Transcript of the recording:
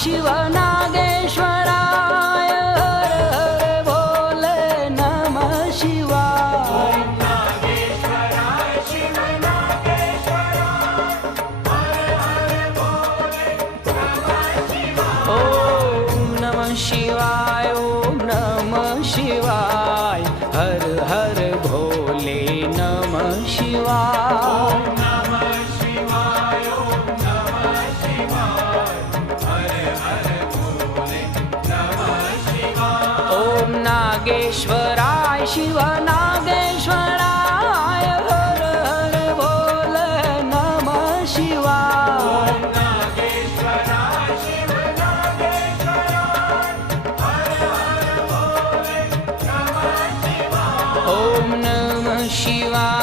शिव नागेश्वराय हर हर भोले नमः शिवाय। ओम नमः शिवाय, ओम नमः शिवाय, हर हर भोले नमः शिवाय। ओम नागेश्वराय शिव नागेश्वराय हर हर भोले नमः शिवाय। ओम नमः शिवाय,